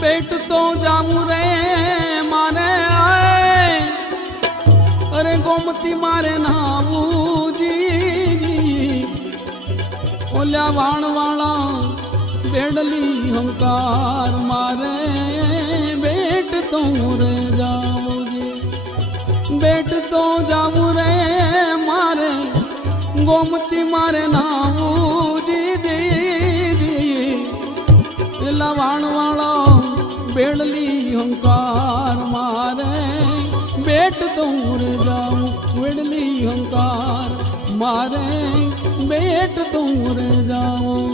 बेट तो जाऊं रे मारे आए, अरे गोमती मारे नामू जी, ओल्या वाण वाला बेड़ली हमकार मारे, बेट तो रे जाऊं जी, बेट तो जाऊं रे मारे गोमती मारे नामू जी जी जी, ओल्या वाण वाला बेड़ली हमकार मारे, बेट तो रे जाऊं बेड़ली हमकार मारे, बेट तो रे जाऊं।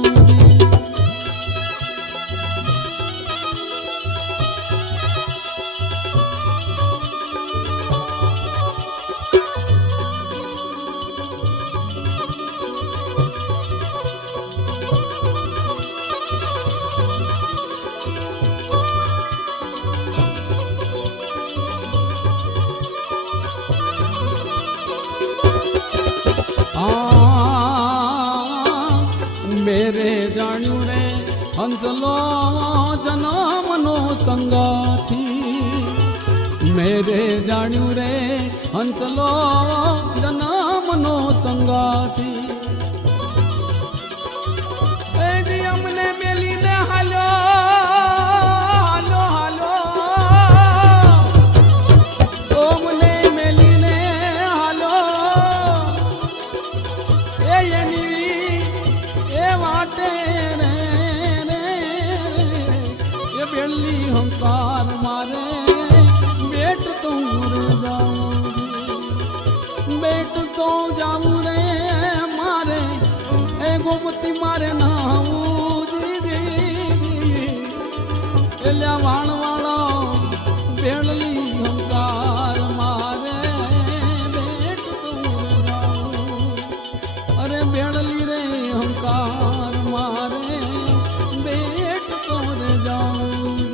मेरे जाण्यू रे हंसलो जनमनो संगाथी, मेरे जाण्यू रे हंसलो जनमनो संगाथी, जी हमने मेली ने हालो हालो हालो, तुमने मेली ने हालो, ये वाटे रे रे, ये बेली हमकार मारे, बेट तो रे जाऊं, बेट तो जाऊं रे मारे, ए गोमती मारे नाऊ जी जी, एल्या वाण वाला बेली हमकार मारे, बेट तो रे जाऊं, अरे बेड़ली रे हमकार मारे, बेट तो रे जाऊंगी।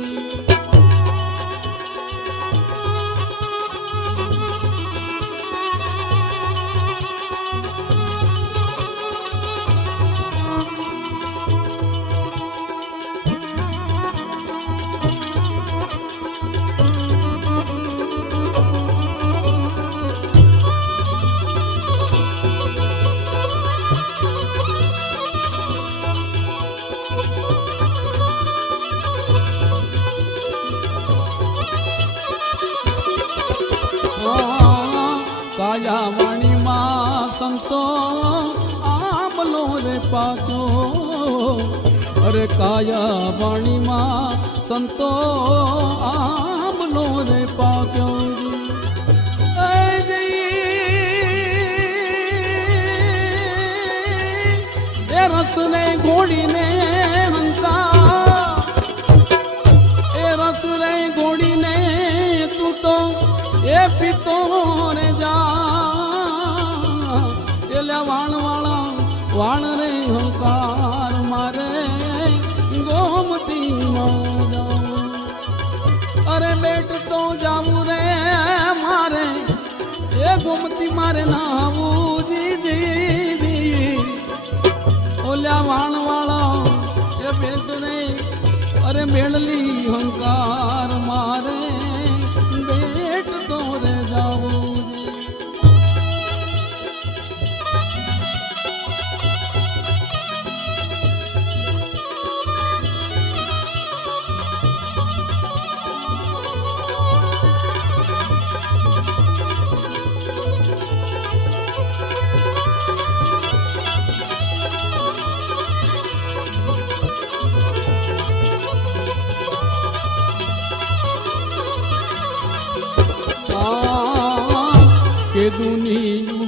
काया वाणी मां संतो आमलो रे पाक्यो, अरे काया वाणी मां संतो आमलो रे पाक्यो, ए रस ने घोड़ी ने हंसा, ए रस रे घोड़ी ने तू तो ये पितो रे जा, एल्या वाण वाला वाण रे हमकार मारे, गोमती मारा, अरे बेट तो जाऊं रे मारे, ये गोमती मारे नाऊ जी जी जी, ओल्या वाण वाला ये बेट रे, अरे बेड़ली हमकार मारे, बेट तो रे जाऊं। के दुनिया